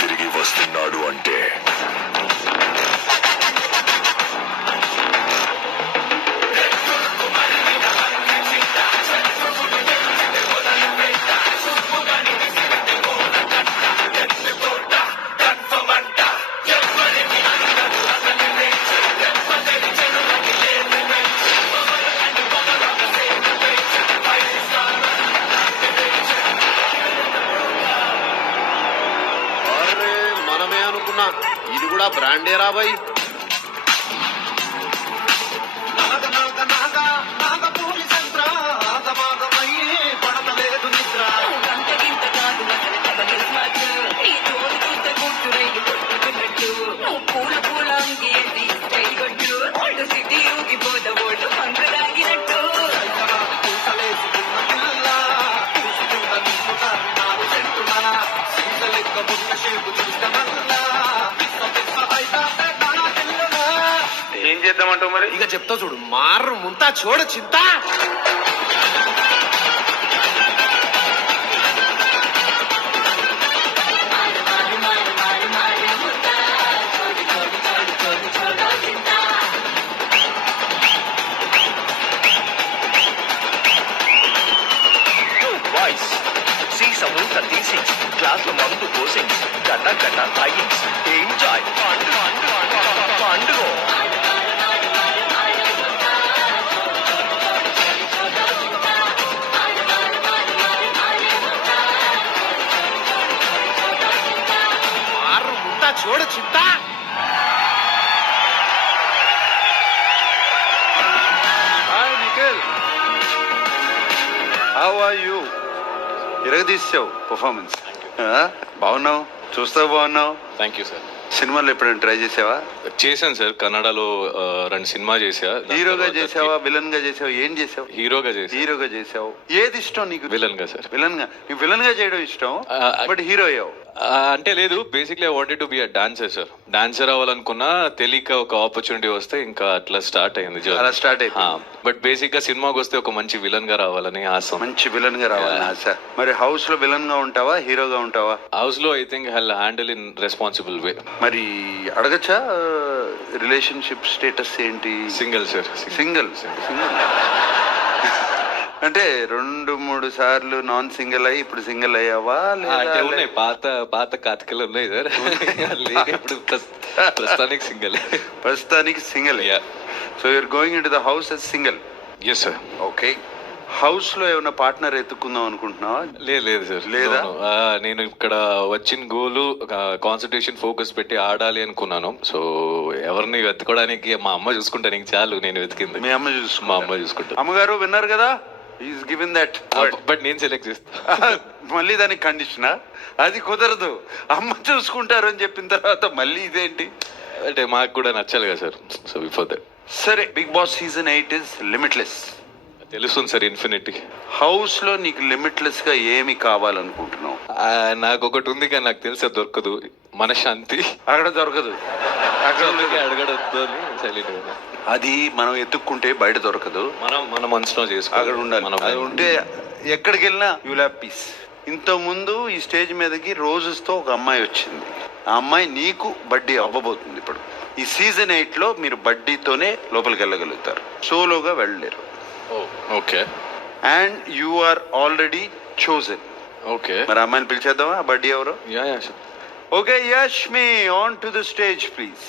తిరిగి వస్తున్నాడు అంటే ఇది కూడా బ్రాండే రాబాయి. ఏం చేద్దామంటావు మరి? ఇక చెప్తా చూడు, మారు ముంతా చూడు చింత. సమూహ తీసి గ్లాస్ లో మందు పోసి గడ్డ గడ్డ తాగి ఎంజాయ్ పండుగ. మారు ముంతా చూడు చింత. Hi Nikhil, how are you? ఇరగదీసావు పర్ఫార్మెన్స్. బాగున్నావు, చూస్తావు బాగున్నావు. Thank you sir. సినిమాలో ఎప్పుడైనా ట్రై చేసావా? చేశాను సార్, కన్నడలో 2 సినిమా చేసా. హీరోగా చేసావా, విలన్ గా చేసావా, ఏం చేసావు? హీరోగా చేసా. హీరోగా చేసావు. ఏది ఇష్టం నీకు? విలన్ గా సార్. విలన్ గా, నీకు విలన్ గా చేయడం ఇష్టం, బట్ హీరో అయ్యావు. అంటే లేదు, basically I wanted to be a dancer sir. Dancer అవ్వాలనుకున్నా, తెలియక ఒక ఆపర్చునిటీ వస్తే ఇంకా అట్లా స్టార్ట్ అయింది. అలా స్టార్ట్ అయిపోయింది. బట్ బేసిక్ గా సినిమాకి వస్తే ఒక మంచి విలన్ గా రావాలని ఆశ. మంచి విలన్ గా రావాలని ఆశ. మరి హౌస్ లో విలన్ గా ఉంటావా, హీరోగా ఉంటావా? హౌస్ లో I think I handle in responsible way. మరి అడగచ్చా, రిలేషన్షిప్ స్టేటస్ ఏంటి? Single sir. సింగిల్. అంటే 2-3 సార్లు నాన్ సింగిల్ అయ్యి ఇప్పుడు సింగిల్ అయ్యావా? అంటే ఉన్నాయి, పాత కాతికలు ఉన్నాయి సార్. ఇప్పుడు ప్రస్తుతానికి సింగిల్. ప్రస్తుతానికి single. So you're going into the house as single. Yes sir. Okay. House లో ఏమైనా పార్ట్నర్ ఎత్తుకుందాం అనుకుంటున్నావా? లేదు సార్. లేదా? నేను ఇక్కడ వచ్చిన గోలు కాన్సన్ట్రేషన్ ఫోకస్ పెట్టి ఆడాలి అనుకున్నాను. సో ఎవరిని వెతుకోవడానికి మా అమ్మ చూసుకుంటా, నీకు చాలు నేను వెతికింది. మీ అమ్మ మా అమ్మ చూసుకుంటా. అమ్మగారు విన్నారు కదా, ఈస్ గివెన్ దట్. బట్ నేను సెలెక్ట్ చేస్తా. మళ్ళీ దానికి కండిషనా? అది కుదరదు, అమ్మ చూసుకుంటారు అని చెప్పిన తర్వాత మళ్ళీ ఇదేంటి అంటే మాకు కూడా నచ్చాలి కదా సార్. So before that. సరే, Bigg Boss season 8 is limitless. తెలుస్తుంది సార్, ఇన్ఫినిటీ. హౌస్ లో నీకు లిమిట్లెస్ గా ఏమి కావాలనుకుంటున్నావు? నాకు ఒకటి ఉంది కానీ నాకు తెలిసి అది దొరకదు, మనశ్శాంతి. అక్కడ దొరకదు, అక్కడ అడగడొద్దు అని సైలెంట్. అది మనం ఎత్తుక్కుంటే బయట దొరకదు, మన మనసులో చేసుకో. అక్కడ ఉండాలి. అది ఉంటే ఎక్కడికి వెళ్ళినా యూ విల్ హావ్ పీస్. ఇంత ముందు ఈ స్టేజ్ మీదకి రోజెస్ తో ఒక అమ్మాయి వచ్చింది. ఆ అమ్మాయి నీకు బడ్డీ అవ్వబోతుంది. ఇప్పుడు ఈ సీజన్ 8 లో మీరు బడ్డీతోనే లోపలికి వెళ్ళగలుగుతారు, సోలోగా వెళ్ళలేరు. Okay. And you are already chosen. Okay. మరి అమ్మాయిని పిలిచేద్దామా? ఆ బడ్డీ ఎవరు? Yeah. Okay, Yashmi on to the stage please.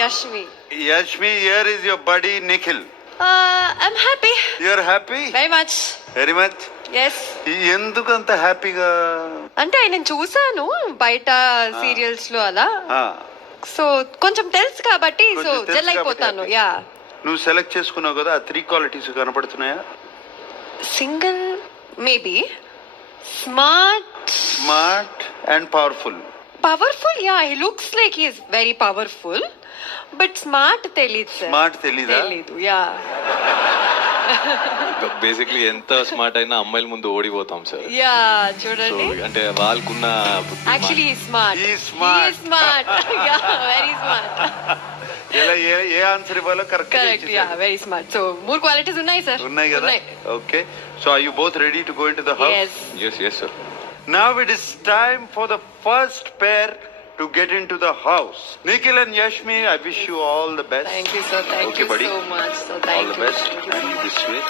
Yashmi. Yashmi, here is your buddy Nikhil. I'm happy. You are happy? Very much. Very much? Yes. ఎందుకు అంత హ్యాపీగా? అంటే ఆయన చూసాను బయట సీరియల్స్ లో అలా, సో కొంచెం తెలుసు కాబట్టి సో జెల్ అయిపోతాను. యా. నువ్వు సెలెక్ట్ చేసుకున్నావు కదా, ఆ 3 క్వాలిటీస్ కనపడుతున్నాయా? Single, maybe smart and powerful. Powerful, yeah, he looks like he is very powerful, but smart తెలీదు సార్. స్మార్ట్ తెలీదా? తెలీదు, యా. బేసిక్లీ ఎంత స్మార్ట్ అయినా అమ్మాయిల ముందు ఓడిపోతాం సార్. యా, చూడండి. అంటే వాళ్ళకున్న actually he smart. He is smart. Yeah, very smart. ఎలా ఏ ఆన్సర్ ఇవ్వాలో correct yeah correct very smart so 3 qualities ఉన్నాయి సార్ ఉన్నాయి కదా okay so are you both ready to go into the house yes yes sir Now it is time for the first pair to get into the house. Nikhil and Yashmi, I wish you all the best. thank you sir thank Okay, you buddy. so much so All thank the you best. And this way.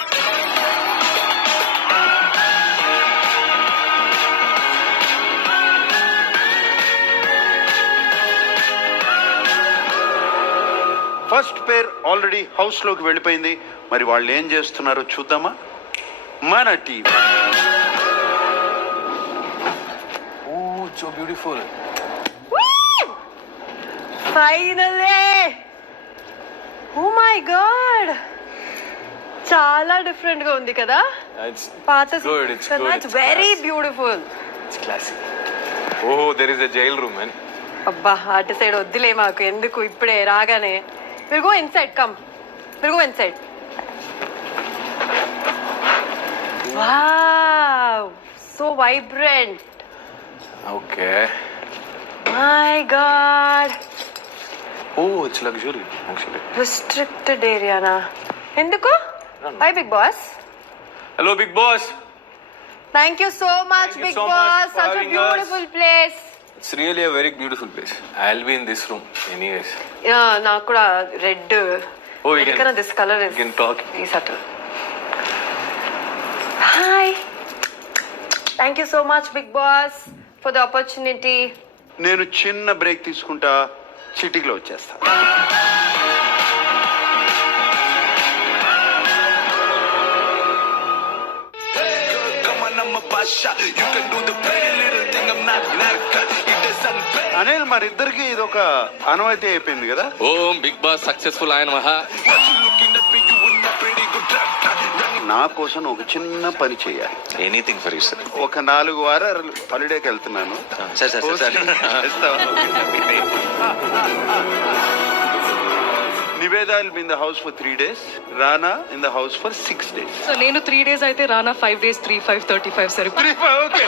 First pair already house లోకి వెళ్ళిపోయింది మరి వాళ్ళు ఏం చేస్తున్నారో చూద్దామా మన team so beautiful finally oh my god చాలా different గా ఉంది కదా పాత it's very beautiful it's classic ఓహో there is a jail room and అబ్బా అటు సైడ్ వద్దులే మాకు ఎందుకు ఇప్పుడే రాగానే will go inside come will go inside wow so vibrant okay my god oh it's luxury actually restricted ఏరియానా ఎందుకు high big boss hello big boss thank you so much Thank you big so much boss for such a having beautiful place it's really a very beautiful place I will be in this room anyways నాకు కూడా red Oh, you can- this colour you can talk. ఈ subtle hi thank you so much big boss for the opportunity నేను చిన్న break తీసుకుంటా చిటికలో వచ్చేస్తా అనిల్ మరిద్దరికి ఇది ఒక అనుమతి అయిపోయింది కదా ఓం బిగ్ బాస్ సక్సెస్ఫుల్ ఆయన మహా నా కోసం ఒక చిన్న పని చేయాలి ఎనీథింగ్ ఫర్ యూ సార్ ఒక 4 వారాలు హాలిడేకి వెళ్తున్నాను సార్ సార్ సార్ చేస్తావా? Niveda will be in the house for 3 days, Rana in the house for 6 days. So నేను 3 days అయితే రానా 5 days 3 5 35 సరిపోతుంది. 3 5 ఓకే